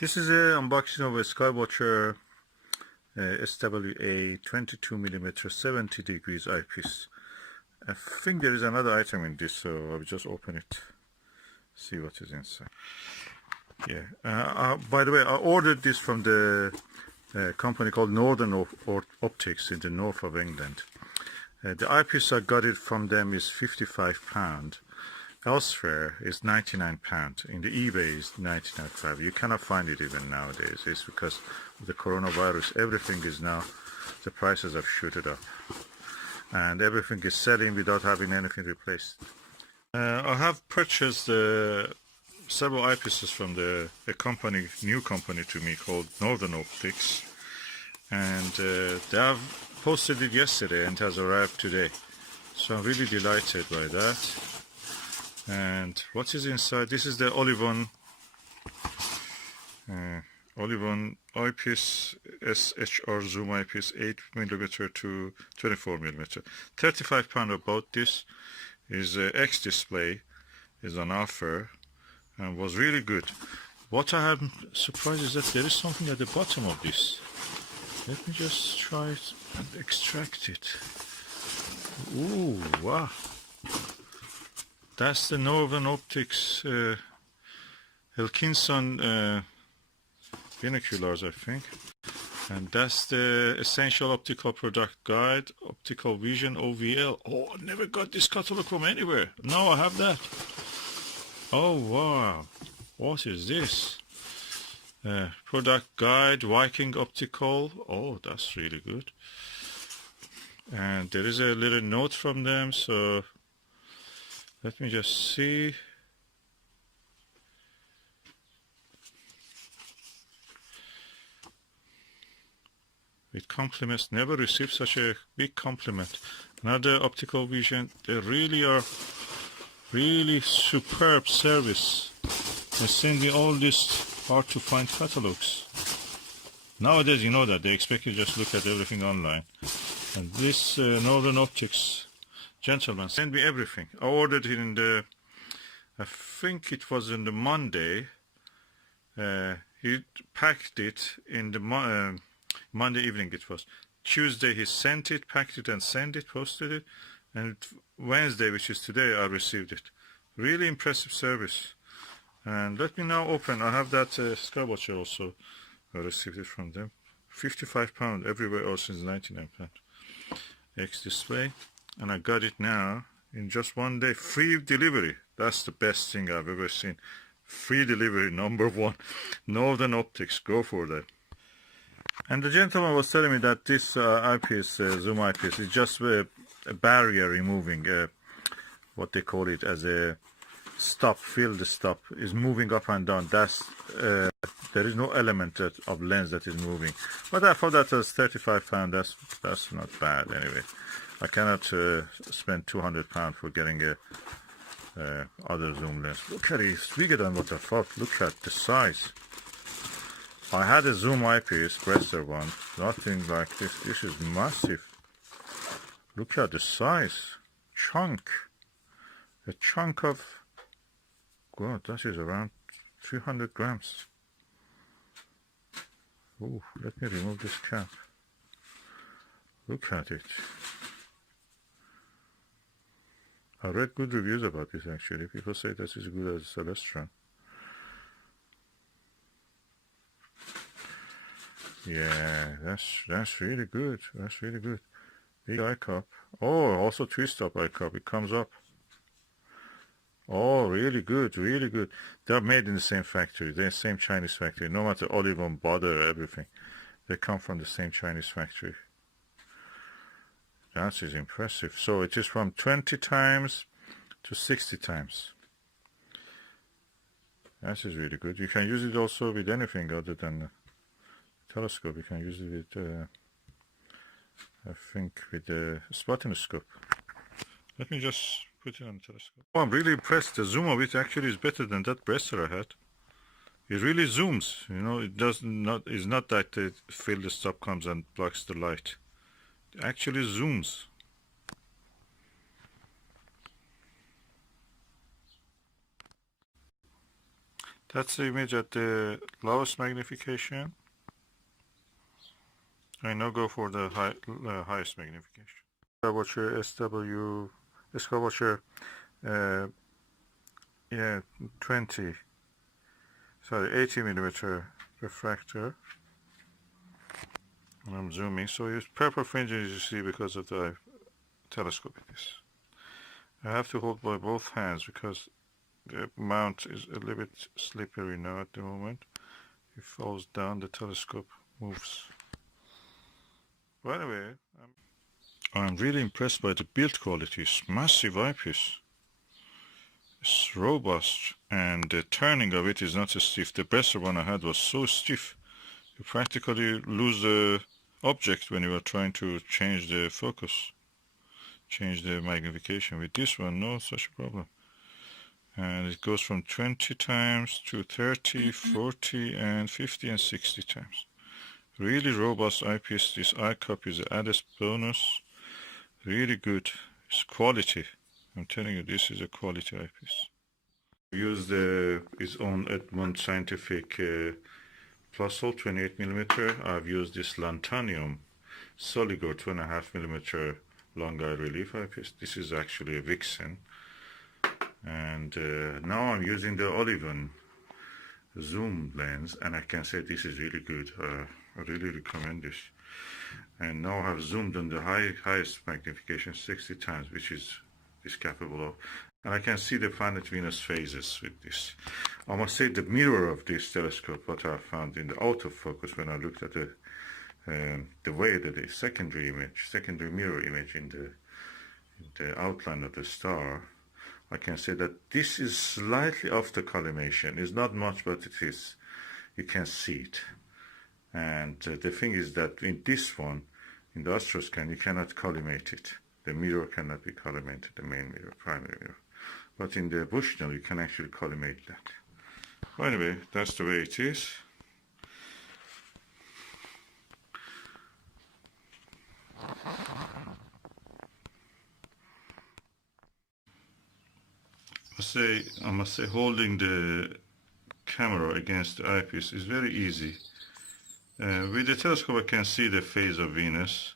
This is an unboxing of a Skywatcher SWA 22mm 70 degrees eyepiece. I think there is another item in this, so I'll just open it, see what is inside. Yeah. By the way, I ordered this from the company called Northern Optics in the north of England. The eyepiece I got it from them is £55. Elsewhere is £99. In the eBay is £99. You cannot find it even nowadays. It's because of the coronavirus. Everything is now, the prices have shooted up, and everything is selling without having anything replaced. I have purchased several eyepieces from a company, new company to me, called Northern Optics, and they have posted it yesterday and it has arrived today. So I'm really delighted by that. And what is inside? This is the Olivon eyepiece, SHR zoom eyepiece, 8mm to 24mm. £35 about this. Is X display is on offer and was really good. What I am surprised is that there is something at the bottom of this. Let me just try it and extract it. Ooh, wow. That's the Northern Optics Wilkinson binoculars, I think. And that's the Essential Optical Product Guide, Optical Vision OVL. Oh, I never got this catalog from anywhere. Now I have that. Oh, wow. What is this? Product Guide, Viking Optical. Oh, that's really good. And there is a little note from them, so let me just see. With compliments, never received such a big compliment. Another Optical Vision. They really are superb service. They're sending all these hard to find catalogs. Nowadays, you know that they expect you to just look at everything online. And this Northern Optics gentleman sent me everything. I ordered it in the, I think it was in the Monday. He packed it in the Monday evening it was. Tuesday he sent it, packed it and sent it, posted it. And Wednesday, which is today, I received it. Really impressive service. And let me now open. I have that Skywatcher also. I received it from them. £55 everywhere else is £99. X display. And I got it now in just one day. Free delivery. That's the best thing I've ever seen. Free delivery, #1. Northern Optics, go for that. And the gentleman was telling me that this eyepiece, zoom eyepiece, is just a barrier removing, what they call it as a stop, field stop, is moving up and down. That's there is no element of lens that is moving. But I thought that was £35. That's not bad anyway. I cannot spend £200 for getting a other zoom lens. Look at it, it's bigger than what I thought. Look at the size. I had a zoom eyepiece, Baader one, nothing like this. This is massive. Look at the size. Chunk. A chunk of, God, that is around 300 grams. Oh, let me remove this cap. Look at it. I read good reviews about this actually. People say that it's as good as Celestron. Yeah, that's really good. That's really good. Big eye cup. Oh, also twist up eye cup. It comes up. Oh, really good, really good. They're made in the same factory. They're the same Chinese factory. No matter Olivon, Baader, everything. They come from the same Chinese factory. That is impressive. So it is from 20 times to 60 times. That is really good. You can use it also with anything other than telescope. You can use it with, I think, with the spotting scope. Let me just put it on the telescope. Oh, I'm really impressed. The zoom of it actually is better than that Baader I had. It really zooms. You know, it does not. It's not that the field stop comes and blocks the light. It actually zooms. That's the image at the lowest magnification. I now go for the highest magnification. Skywatcher SW, Skywatcher, yeah, 20, sorry, 80 millimeter refractor. And I'm zooming, so use purple fringes you see because of the telescope it is. I have to hold by both hands because the mount is a little bit slippery now at the moment. It falls down, the telescope moves. By the way, I'm really impressed by the build quality. It's massive eyepiece. It's robust, and the turning of it is not as stiff. The best one I had was so stiff. You practically lose the object when you are trying to change the focus, change the magnification. With this one, no such a problem. And it goes from 20 times to 30, 40, and 50 and 60 times. Really robust eyepiece. This eye cup is an added bonus. Really good. It's quality. I'm telling you, this is a quality eyepiece. Use its own Edmond Scientific plus hole 28 millimeter. I've used this Lantanium Soligor 2.5 millimeter long eye relief eyepiece. This is actually a Vixen. And now I'm using the Olivon zoom lens, and I can say this is really good. I really recommend this. And now I have zoomed on the highest magnification 60 times, which is capable of, and I can see the planet Venus phases with this. I must say the mirror of this telescope, what I found in the autofocus when I looked at the way that the secondary mirror image in the outline of the star, I can say that this is slightly off the collimation. It's not much, but it is. You can see it. And the thing is that in this one, in the astroscan, you cannot collimate it. The mirror cannot be collimated, the main mirror, primary mirror. But in the Bushnell, you can actually collimate that. Well, anyway, that's the way it is. I must say, holding the camera against the eyepiece is very easy. With the telescope, I can see the phase of Venus.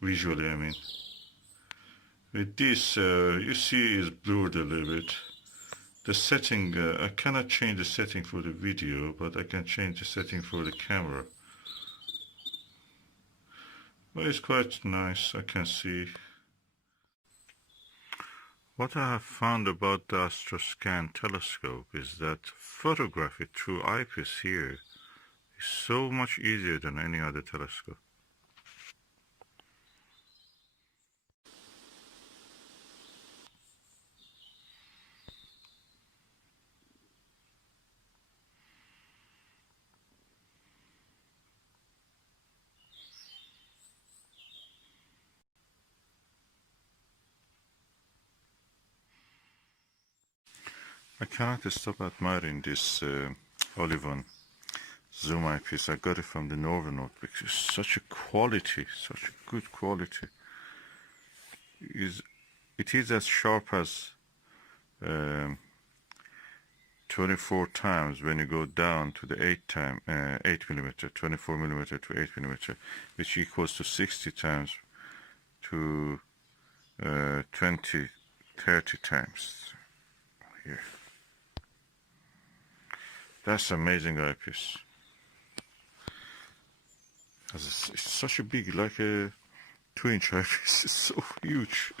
Visually, I mean. With this, you see it's blurred a little bit. The setting, I cannot change the setting for the video, but I can change the setting for the camera. But it's quite nice, I can see. What I have found about the Astroscan telescope is that photography through eyepiece here is so much easier than any other telescope. I cannot stop admiring this Olivon zoom eyepiece. I got it from the Northern because it's such a quality, such a good quality. It is as sharp as 24 times when you go down to the 8 millimeter, 24 millimeter to 8 millimeter, which equals to 60 times to 20, 30 times here. That's amazing eyepiece. It's such a big, like a 2-inch eyepiece. It's so huge.